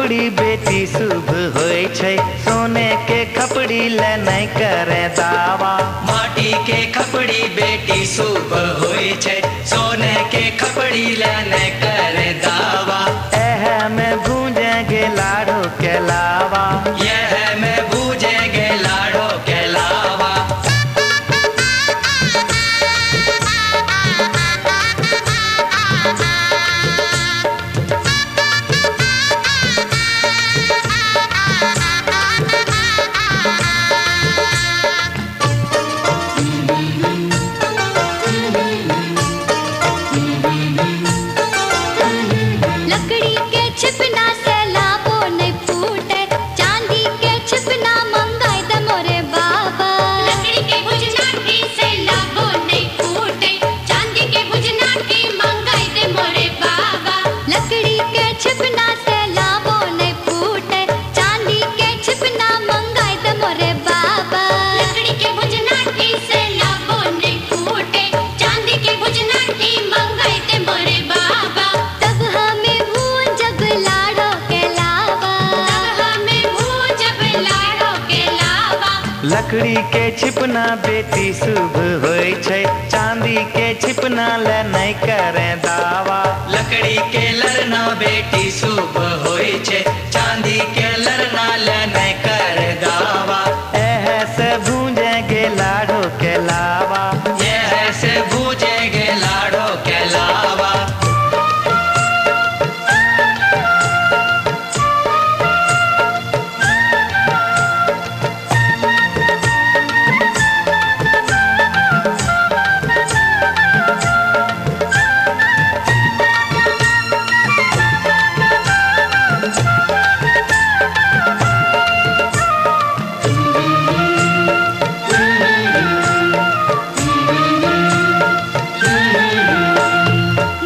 खपड़ी बेटी शुभ होय छै, सोने के खपड़ी ले नहीं करे दावा। माटी के खपड़ी बेटी शुभ होय छै, सोने के खपड़ी ले नहीं करे दावा। एह में भूजेंगे लाड़ो के लावा, यह में भूजेंगे लाड़ो के लावा। लकड़ी के छिपना से लावो नहीं फूटे, चांदी के छिपना मंगाई दे मोरे बाबा। लकड़ी के भुजनाटी से लावो नहीं फूटे, चांदी के भुजनाटी मंगाई दे मोरे बाबा। लकड़ी के छिपना से लावो नहीं फूटे, चांदी के छिपना मंगाई दे मोरे बाबा। लकड़ी के भुजनाटी से लावो नहीं फूटे, चांदी के भुजनाटी मंगाई दे मोरे बाबा। तब हमें भूंजब लाड़ो के लावा, तब हमें भूंजब लाड़ो के लावा। लकड़ी के छिपना बेटी शुभ होय छै, चांदी के छिपना ले नहीं करे दावा। लकड़ी के लरना बेटी शुभ होय छै, चांदी के लरना ले नहीं कर दावा। एह से भूजेंगे लाड़ो के लावा, यह से भूजेंगे लाड़ो के लावा।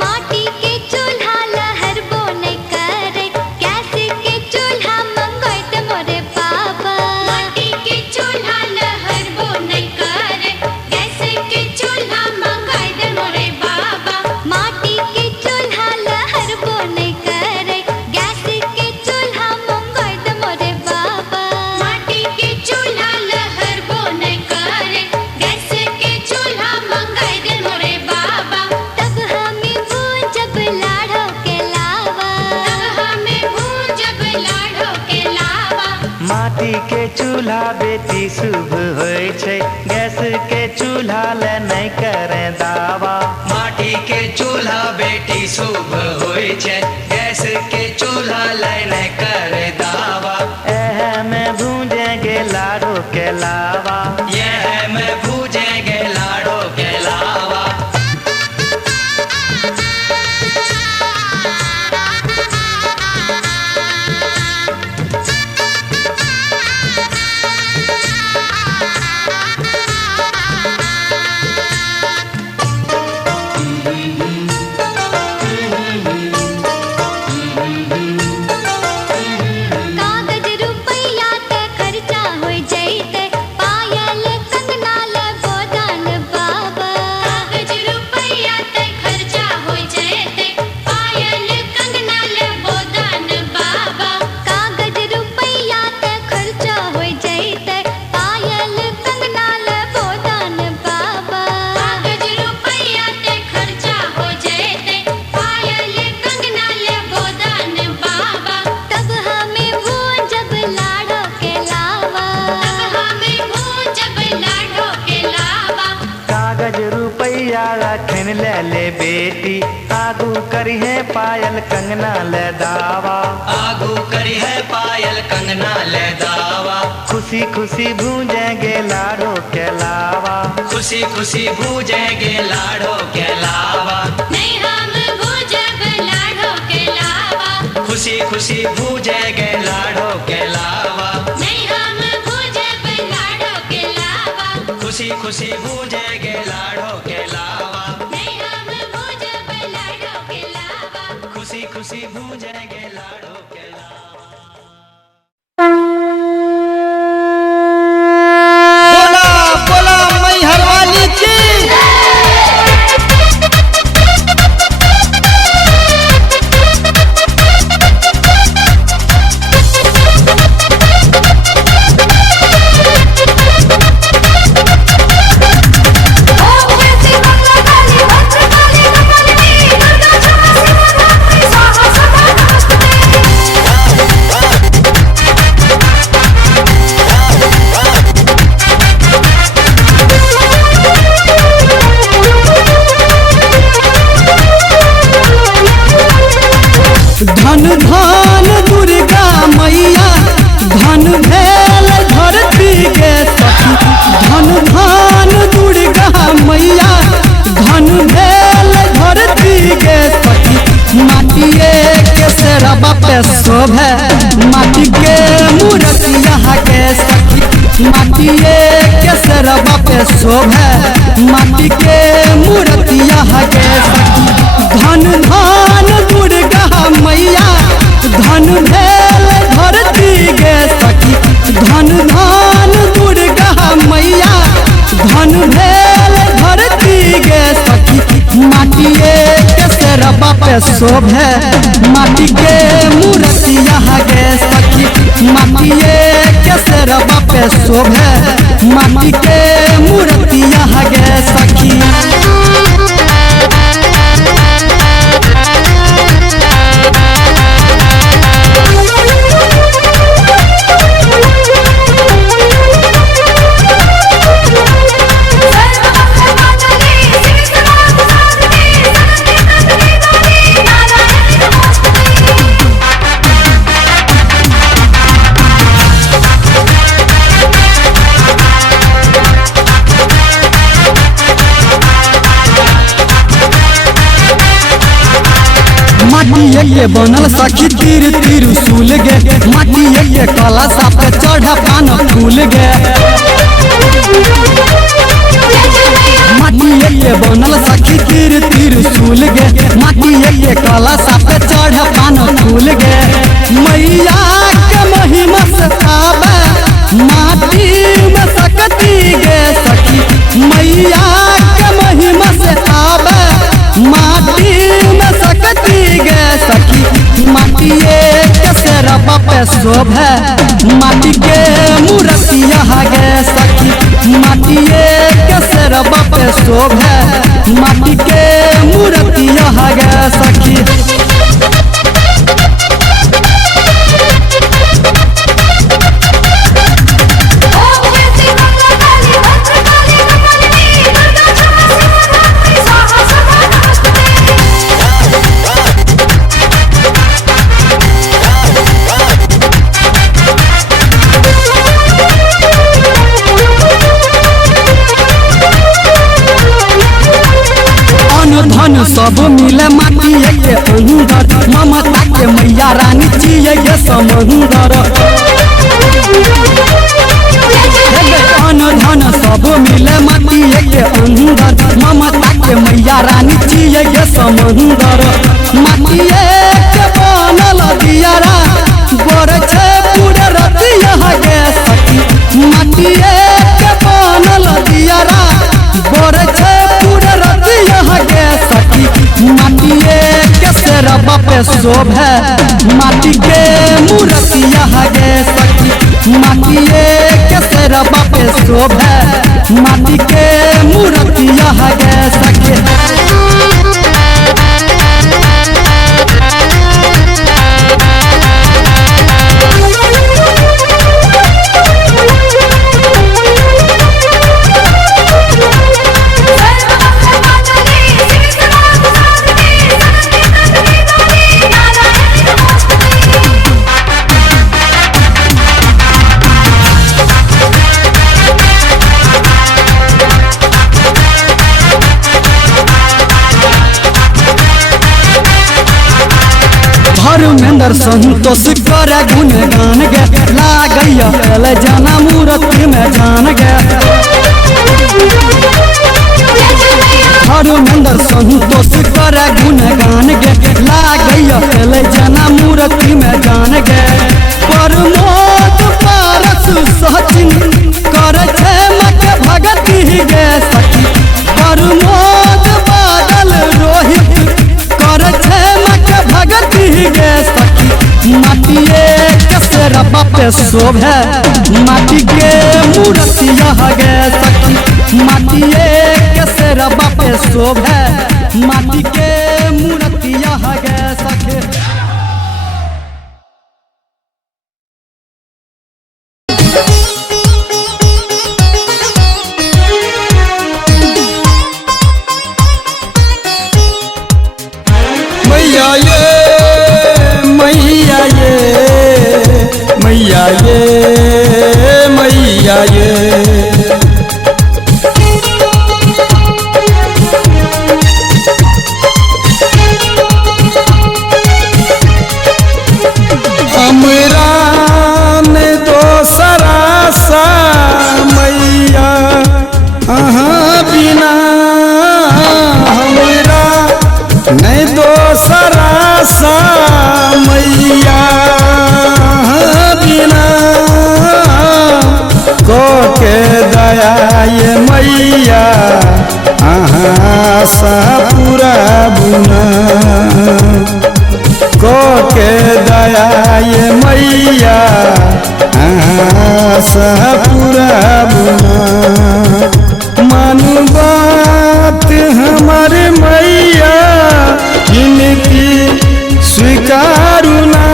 माटी के चूल्हा लहर बो नहीं करे, कैसे के चूल्हा मंगाई दे मोरे बाबा। माटी के चूल्हा लहर बो नहीं करे, कैसे के चूल्हा मंगाई दे मोरे बाबा। माटी के चूल्हा लहर बो नहीं करे, कैसे के चूल्हा मंगाई दे मोरे बाबा। माटी के चूल्हा लहर बो नहीं करे, कैसे के चूल्हा मंगाई दे मोरे बाबा। तब हमें भूंजब लाड़ो के लावा, तब हमें भूंजब लाड़ो के लावा। माटी के चूल्हा बेटी शुभ होय छै, गैस के चूल्हा ले नहीं करे दावा। माटी के चूल्हा बेटी शुभ होय छै, गैस के चूल्हा ले नहीं कर दावा। एह में भूजेंगे लाड़ो के लावा, यह में भूजेंगे लाड़ो के लावा। कागज रुपैया के खर्चा होय जैते, पायल कंगना ले गोदान बाबा। कागज रुपैया के खर्चा होय जैते, पायल कंगना ले गोदान बाबा। कागज रुपैया के खर्चा होय जैते, पायल कंगना ले गोदान बाबा। कागज रुपैया के खर्चा हो जैते, पायल कंगना ले गोदान बाबा। तब हमें भूंजब लाड़ो के लावा, तब हमें भूंजब लाड़ो के लावा। कागज रुपैया रखन ले बेटी, आगू करिहे पायल कंगना ले दावा। आगू करी है पायल कंगना ले दावा। खुशी खुशी भूजेंगे लाड़ो के लावा, खुशी खुशी भूजेंगे लाड़ो के लावा। नहीं हम भूंजब लाड़ो के लावा, खुशी खुशी भूजेंगे लाड़ो के लावा। नहीं हम भूंजब लाड़ो के लावा, खुशी खुशी भूजेंगे लाड़ो के लावा। नहीं हम भूंजब लाड़ो के लावा। खुशी खुशी भूजेंगे लाड़ो के लावा। बोला बोला मैहर वाली की। शोभे माटी के मूर्तिया गे सखी माटिए के शेरवा पे शोभे माटी के मूर्तिया गे सखी। माटिए के बनल सखी तीर तीर सूल गे माटिए के कला साप चढ़ पान फूल गे माटिए के बनल सखी तीर तीर सूल गे माटिए के कला साप चढ़ पान फूल गे मैया के महिमा से आवे माटी में सकती गे सखी मैया के महिमा से आवे माटी में सकती गे सखी माटिए के शेरवा पे शोभे माटी के मूर्तिया गे सखी माटिए के शेरवा पे शोभे माटी के मूर्तिया गे सखी। धन सब मिले माटिए के अंदर ममता के मैया रानी जिए गे समंदर धन सब मिले माटिए के अंदर ममता के मैया रानी जिए गे समंदर माटिए के बनल दियारा गोर छे पूरे रतिया गे सखी माटिए के बनल दियारा गोर छे पूरे रतिया गे सखी माटिए के शेरवा पे शोभे माटी के मूर्तिया गे सखी माटिए के शेरवा पे शोभे माटी के मूर्तिया गे सखी। धर्मेंद्र संतोष करे गुणगान गे लागैया पहले जाना मूर्ति में जान गे धर्मेंद्र संतोष करे गुणगान गे लागैया पहले जाना मूर्ति में जान गे प्रमोद पारस सचिन करे छे मके भगती गे सखी प्रमोद बादल रोहित करे छे मके भगती गे सखी माटिए के शेरवा पे शोभे माटी के मूर्तिया गे सखी माटिए के शेरवा पे शोभे माटी के मूर्तिया गे सखी। मैया ये मैया ये मैया ये मैया ये हमरा ने दोसरा सा मैया अहाँ बिना हमरा नहीं दोसरा सा मैया बिना को के दया ये मैया अहाँ सा पूरा बुना को के दया ये मैया आशा पूरा बुना मानु बात हमारे मैया इनकी स्वीकारू ना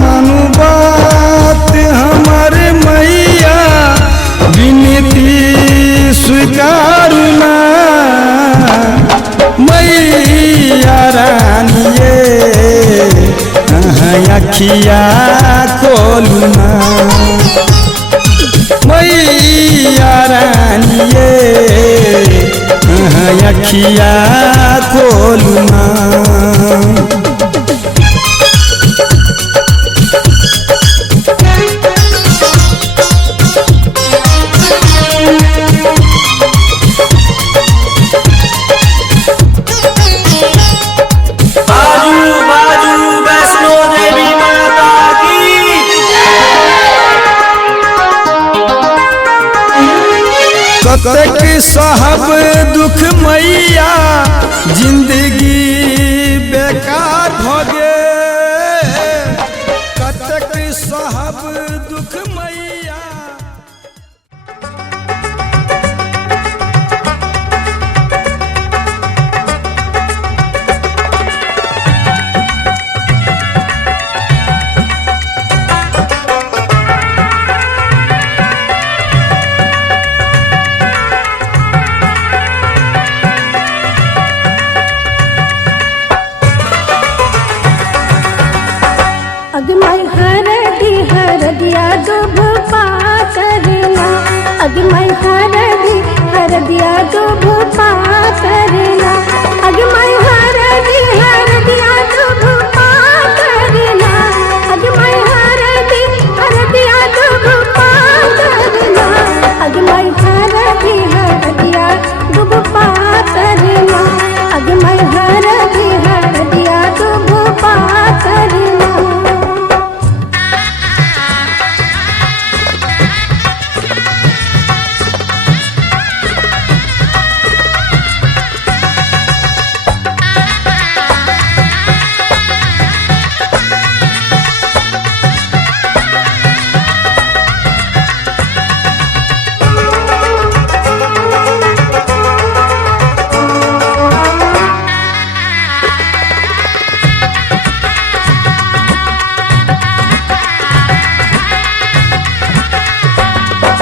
मानु बात हमारे मैया विनती स्वीकारू ना मैया रानिए अखिया खोलू ना मैया रानिए अखिया खोलू ना कतक साहब दुख मैया जिंदगी बेकार हो गे कतक साहब दुख मैया अगमई हर दिया दुभ पातरना अगमई हर दिया दुभ पातरना अगमई हर दिया दुभ पातरना अगमई हर दिया दुभ पातरना अगमई हर दिया दुभ पातरना अगमई हर दिया दुभ पातरना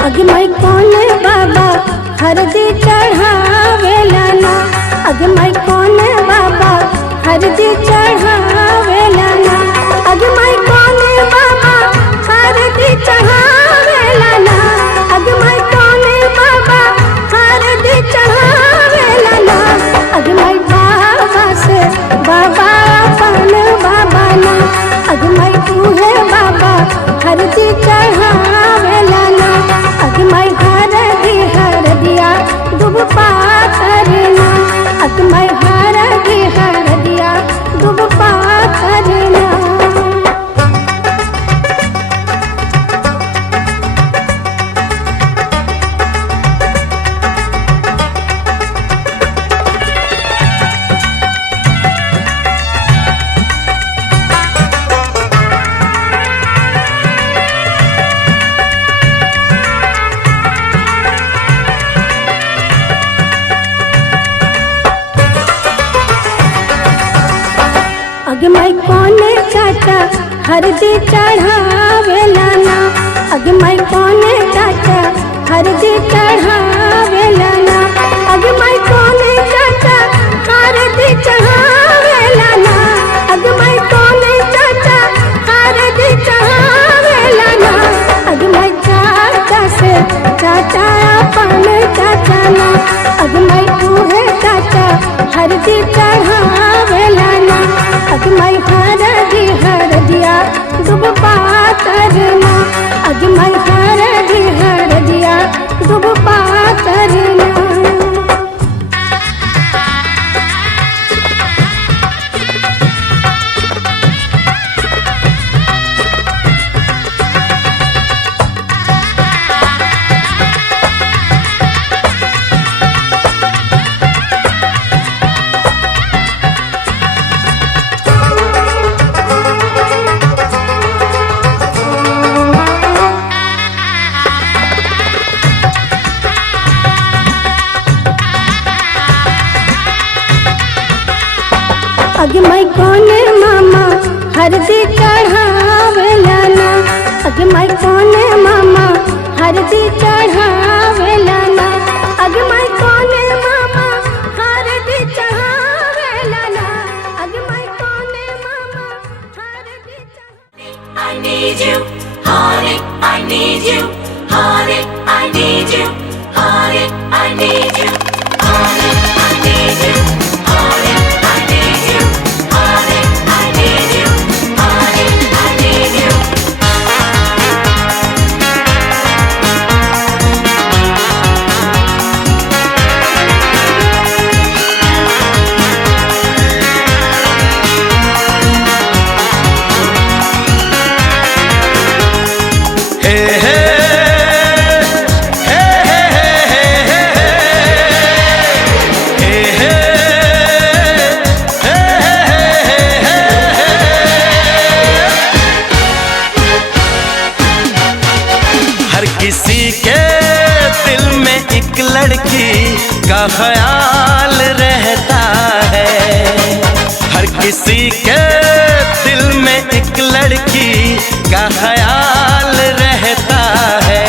अगमई कौन बाबा हरदी चढ़ावेला ना अगमई कौन बाबा हरदी चढ़ावेला ना अगमई कौन बाबा हरदी चढ़ावेला ना अगमई कौन बाबा हरदी चढ़ावेला ना अगमई बाबा से बाबा अपन बाबा ना अगमई तू है बाबा हरदी चढ़ावेला ना अगमई हर दिया दुब पातरना अगमई हर दिया दुब पातरना अगमई कौन चाचा हरदी चढ़ावेला ना अगमई कौन चाचा हरदी चढ़ावेला ना अगमई कौन चाचा हरदी चढ़ावेला ना अगमई कौन चाचा हरदी चढ़ावेला ना अगमई चाचा से चाचा अपन चाचा ना अगमई तू है चाचा हरदी चढ़ावेला ना अगमई हर दिया दुब पातरना अगमई हर दिया दुब पातरना अगे माई कोने मामा हरदी चढ़ावेला ना अगे माई कोने मामा हरदी चढ़ावेला ना अगे माई कोने मामा हरदी चढ़ावेला ना अगे माई कोने मामा हरदी I need you, honey, I need you, honey, I need you, honey, I need you, honey, I need you, honey, I need you, honey, I need you, honey, I need you. किसी के दिल में एक लड़की का ख्याल रहता है हर किसी के दिल में एक लड़की का ख्याल रहता है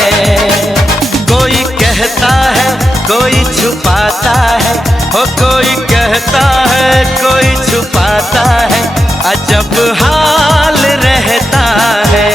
कोई कहता है कोई छुपाता है हो कोई कहता है कोई छुपाता है अजब हाल रहता है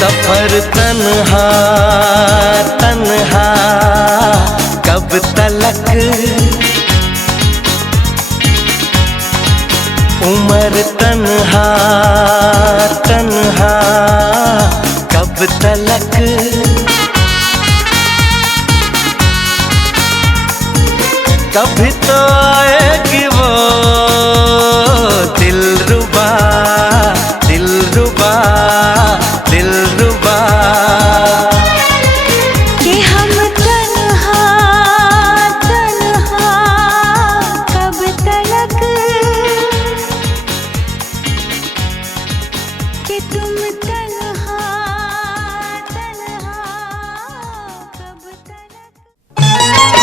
सफर तन्हा तन्हा कब तलक उम्र तन्हा तन्हा कब तलक कभी तो आएगी वो दिलरुबा दिलरुबा दिलरुबा कि हम तन्हा तन्हा कब तलक कि तुम तन्हा तन्हा कब तलक।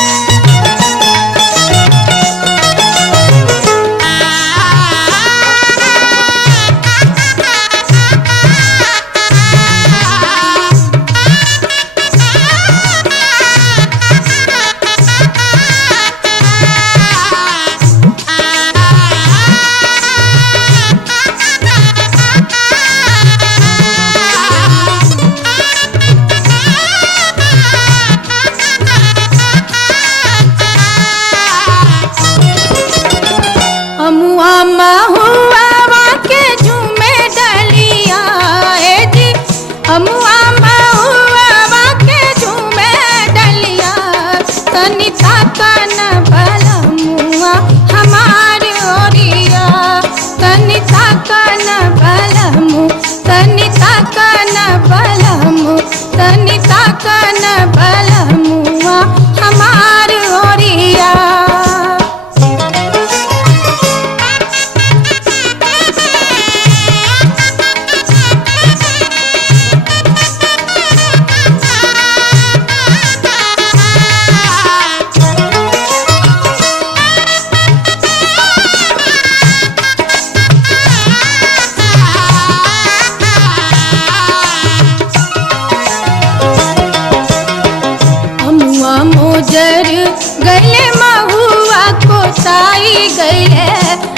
गईले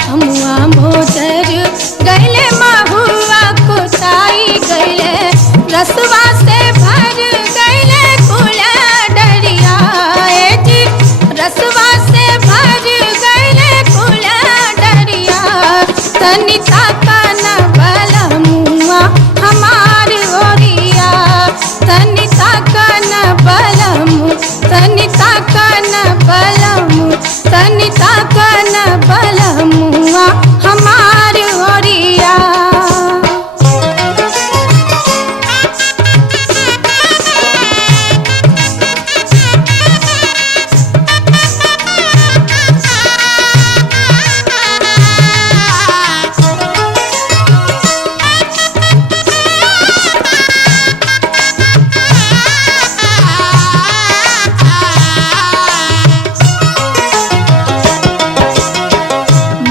हमुआ मोजर गईले महुआ कुटाई गईले रसवा से भर गईले कुला डरिया जी रसवा से भर गईले कुला डरिया तनिता कान बलमुआ हमार ओरिया तनिता कान बलमु तनिता कान बलमु तनिता कान बलमुआ हमार ओरिया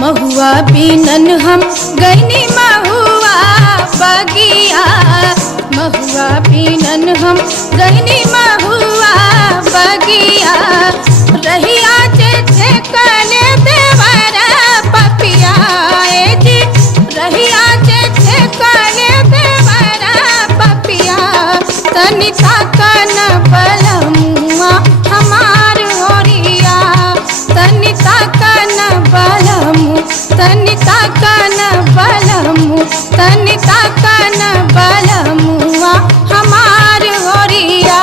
महुआ बीनन हम गईनी महुआ बगिया महुआ बीनन हम गईनी महुआ बगिया रहिया जे कले देवरा पपिया जी रहिया जे कले देवरा पपिया तनिता कान बलमुआ हमार ओरिया तनिता कान बलमु तनिता कान बलमु तनिता कान बलमुआ हमार ओरिया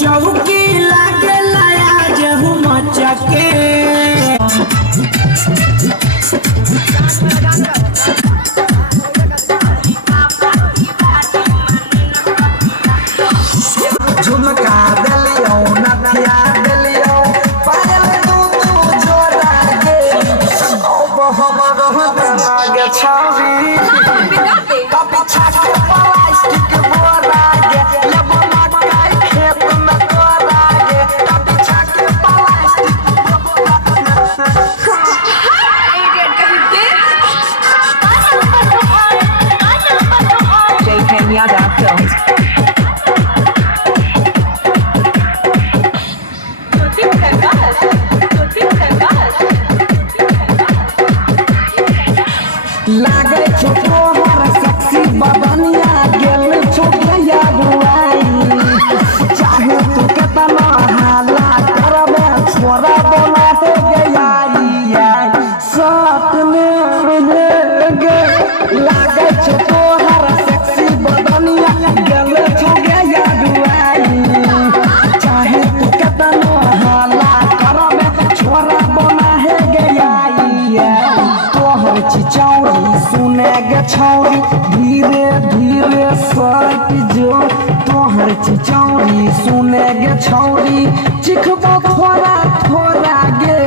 चौकी लागे लाया जहू मचके झुमका दलियो नथिया दलियो पायल तू जोड़ा गे ओ बहुत आगे छवि कपी छाट प्लास्टिक बोरा गे लेबो मकाई खेत में तोरा गे कपी छाट प्लास्टिक JK Yadav Films. लागे छोटो हर सेक्सी बदनिया गेल छोटिया बुआई चाहे तू केतना हाला करबे छोरा बोला हो गया साथ में गे लागे छोटो हर सेक्सी बदनिया गेल छोटिया बुआई चाहे तू केतना हाला करबे छोरा बोला हो गया तोहर चिचौरी सुने गे छौरी धीरे धीरे सट जो तोहर चिचौरी सुने गे छौरी चिखबो थोड़ा थोड़ा गे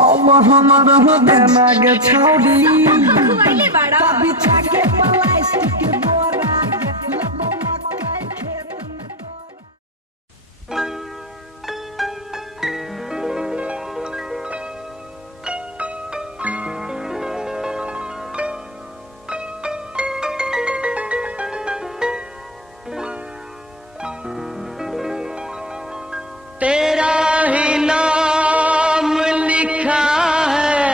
अब हमर देना गे छौरी कभी छाके प्लास्टिक के बोरा लबो मकई खेत में तेरा ही नाम लिखा है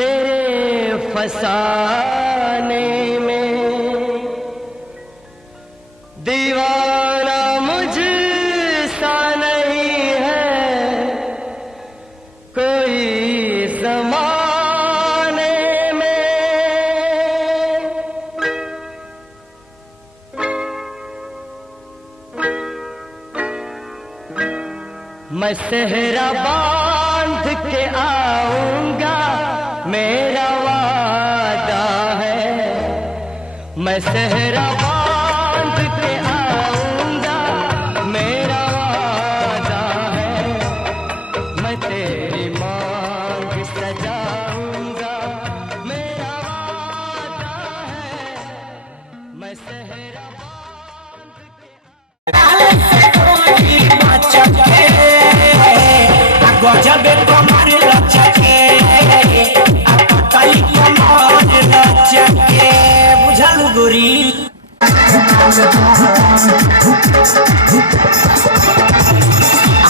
मेरे फसाने में, दीवाना मुझसा नहीं है कोई ज़माने में। मैं सेहरा बांध के आऊंगा मेरा वादा है, मैं सेहरा बांध के आऊंगा मेरा वादा है, मैं तेरी मांग सजाऊंगा मेरा वादा है, मैं सेहरा गजबे कमर लचके पतली कमर लचके बुझल गोरी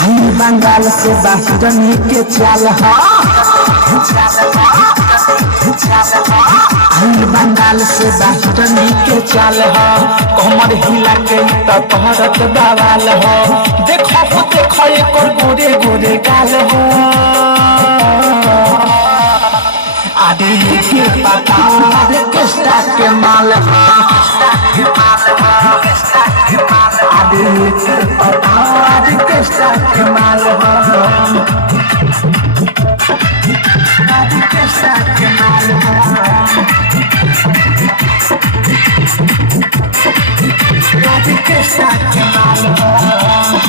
आई बंगाल से बाहुरनी के चाल आई बंगाल से बाहुरनी के चाल कमर हिला के तहरत बवाल देखो एकर गोरे गोरे गाल आदि के पता किस्ता के माल आदि के पता किस्ता के माल आदि किस्ता के माल आदि किस्ता के माल